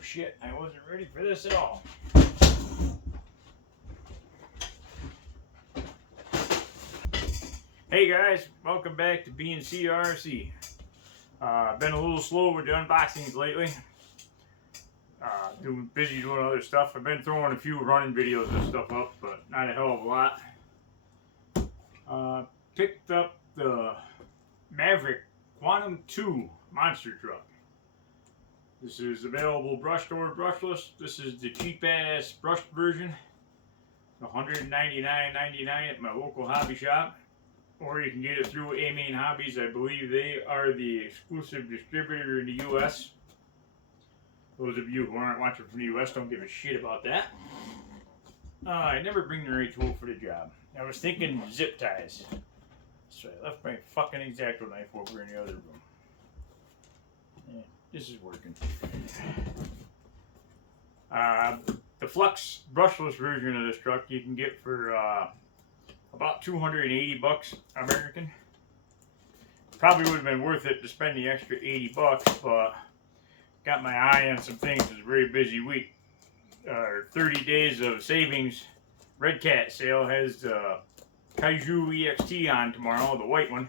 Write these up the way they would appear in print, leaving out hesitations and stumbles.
shit, I wasn't ready for this at all. Hey guys, welcome back to BNCRC. Been a little slow with the unboxings lately. Busy doing other stuff. I've been throwing a few running videos and stuff up, but not a hell of a lot. Picked up the Maverick Quantum 2 monster truck. This is available brushed or brushless. This is the cheap ass brushed version. $199.99 at my local hobby shop. Or you can get it through A-Main Hobbies. I believe they are the exclusive distributor in the U.S. Those of you who aren't watching from the U.S. don't give a shit about that. I never bring the right tool for the job. I was thinking zip ties. So I left my fucking X-Acto knife over in the other room. Yeah, this is working. The Flux brushless version of this truck you can get for about $280 American. Probably would have been worth it to spend the extra $80, but got my eye on some things. It's a very busy week. 30 days of savings Red Cat sale has the Kaiju EXT on tomorrow, the white one.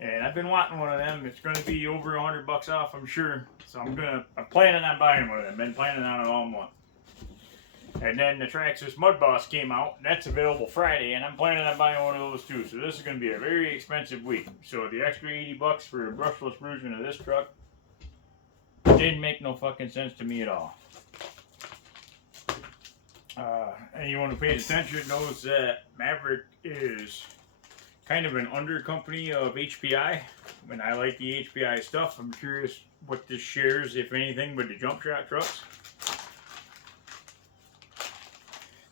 And I've been wanting one of them. It's going to be over $100 off, I'm sure. So I'm planning on buying one of them. Been planning on it all month. And then the Traxxas Mud Boss came out. That's available Friday, and I'm planning on buying one of those too. So this is going to be a very expensive week. So the extra $80 for a brushless version of this truck didn't make no fucking sense to me at all. Anyone who pays attention knows that Maverick is kind of an under company of HPI. When I like the HPI stuff, I'm curious what this shares, if anything, with the jump shot trucks.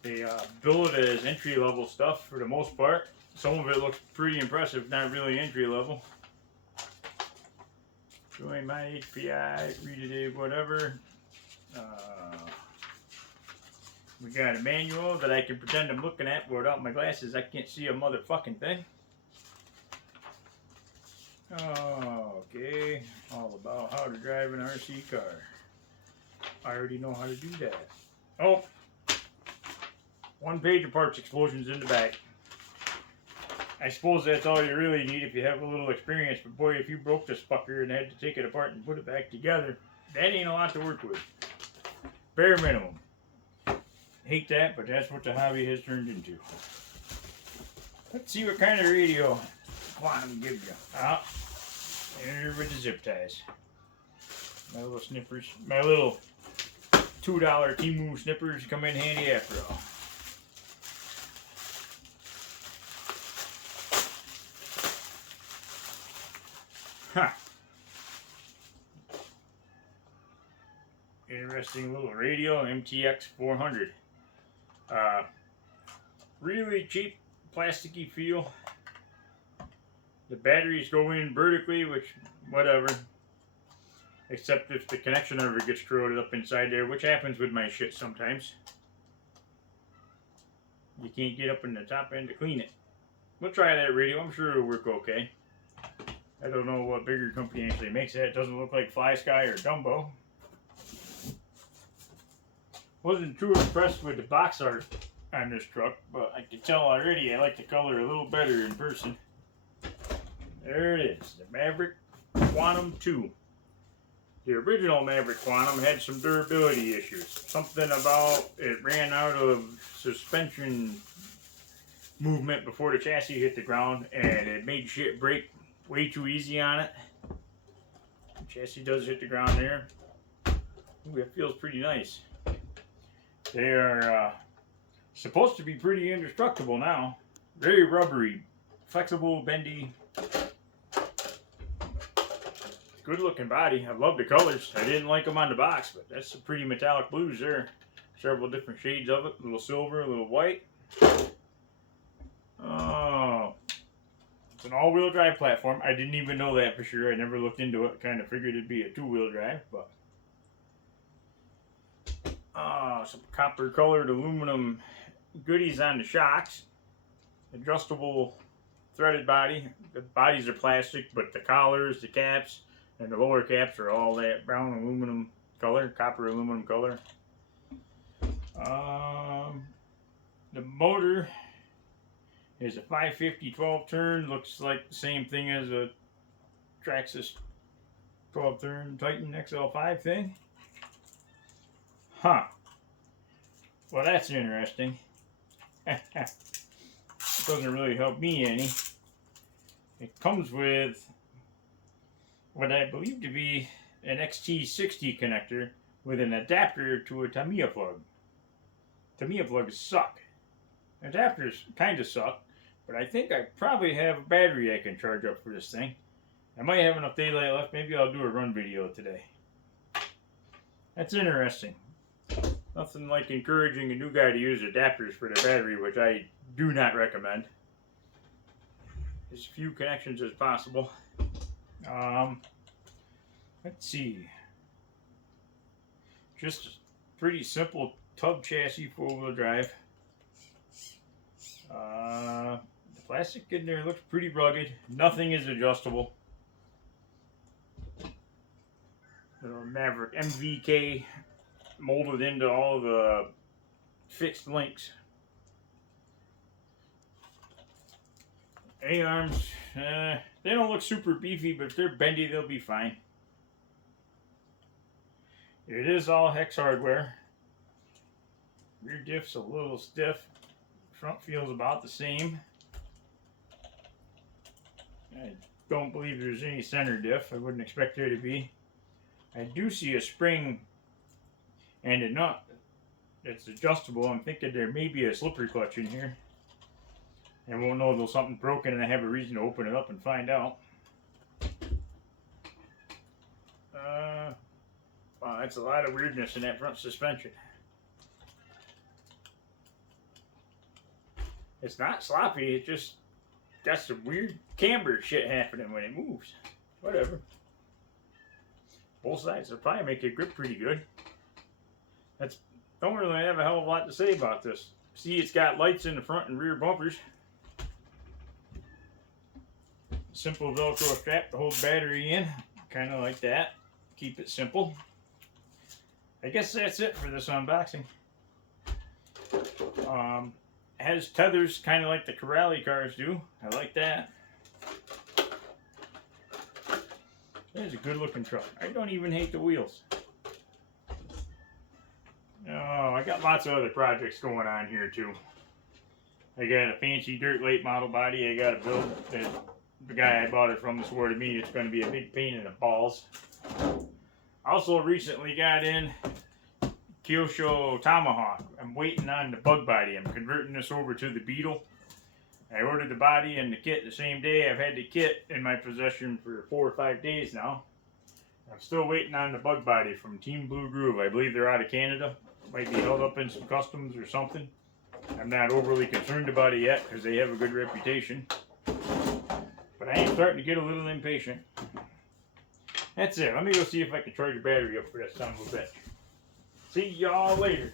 They bill it as entry-level stuff for the most part. Some of it looks pretty impressive, not really entry-level. Join my HPI, read it, whatever. We got a manual that I can pretend I'm looking at, but without my glasses I can't see a motherfucking thing. Okay, all about how to drive an RC car. I already know how to do that. Oh! One page of parts explosions in the back. I suppose that's all you really need if you have a little experience, but boy, if you broke this fucker and had to take it apart and put it back together, that ain't a lot to work with. Bare minimum. Hate that, but that's what the hobby has turned into. Let's see what kind of radio Quantum gives you. Here with the zip ties. My little snippers, my little $2 Temu snippers come in handy after all. Huh. Interesting little radio, MTX 400. Really cheap, plasticky feel. The batteries go in vertically, which, whatever. Except if the connection ever gets corroded up inside there, which happens with my shit sometimes. You can't get up in the top end to clean it. We'll try that radio, I'm sure it'll work okay. I don't know what bigger company actually makes that. It doesn't look like Fly Sky or Dumbo. Wasn't too impressed with the box art on this truck, but I can tell already I like the color a little better in person. There it is, the Maverick Quantum 2. The original Maverick Quantum had some durability issues. Something about it ran out of suspension movement before the chassis hit the ground, and it made shit break way too easy on it. The chassis does hit the ground there. Ooh, it feels pretty nice. They are supposed to be pretty indestructible now. Very rubbery, flexible, bendy. Good looking body. I love the colors. I didn't like them on the box, but that's some pretty metallic blues there. Several different shades of it. A little silver, a little white. Oh. It's an all-wheel drive platform. I didn't even know that for sure. I never looked into it. Kind of figured it'd be a two-wheel drive, but some copper colored aluminum goodies on the shocks. Adjustable threaded body. The bodies are plastic, but the collars, the caps, and the lower caps are all that brown aluminum color, copper aluminum color. The motor is a 550 12 turn. Looks like the same thing as a Traxxas 12 turn Titan XL5 thing. Huh. Well, that's interesting. Doesn't really help me any. It comes with what I believe to be an XT60 connector with an adapter to a Tamiya plug. Tamiya plugs suck. Adapters kind of suck, but I think I probably have a battery I can charge up for this thing. I might have enough daylight left. Maybe I'll do a run video today. That's interesting. Nothing like encouraging a new guy to use adapters for the battery, which I do not recommend. As few connections as possible. Let's see. Just pretty simple tub chassis, 4-wheel drive. The plastic in there looks pretty rugged. Nothing is adjustable. Maverick MVK molded into all the fixed links. A-arms, they don't look super beefy, but if they're bendy, they'll be fine. It is all hex hardware. Rear diff's a little stiff. Front feels about the same. I don't believe there's any center diff. I wouldn't expect there to be. I do see a spring and a nut that's adjustable. I'm thinking there may be a slippery clutch in here. I won't know there's something broken and I have a reason to open it up and find out. Wow, that's a lot of weirdness in that front suspension. It's not sloppy, it just got some weird camber shit happening when it moves. Whatever. Both sides will probably make it grip pretty good. Don't really have a hell of a lot to say about this. See, it's got lights in the front and rear bumpers. Simple Velcro strap to hold battery in. Kind of like that. Keep it simple. I guess that's it for this unboxing. Has tethers kind of like the Corrali cars do. I like that. That is a good looking truck. I don't even hate the wheels. Oh, I got lots of other projects going on here too. I got a fancy dirt late model body I got to build. The guy I bought it from swore to me it's going to be a big pain in the balls. Also recently got in Kyosho Tomahawk. I'm waiting on the bug body. I'm converting this over to the Beetle. I ordered the body and the kit the same day. I've had the kit in my possession for 4 or 5 days now. I'm still waiting on the bug body from Team Blue Groove. I believe they're out of Canada. Might be held up in some customs or something. I'm not overly concerned about it yet because they have a good reputation. But I am starting to get a little impatient. That's it. Let me go see if I can charge the battery up for that son of a bitch. See y'all later.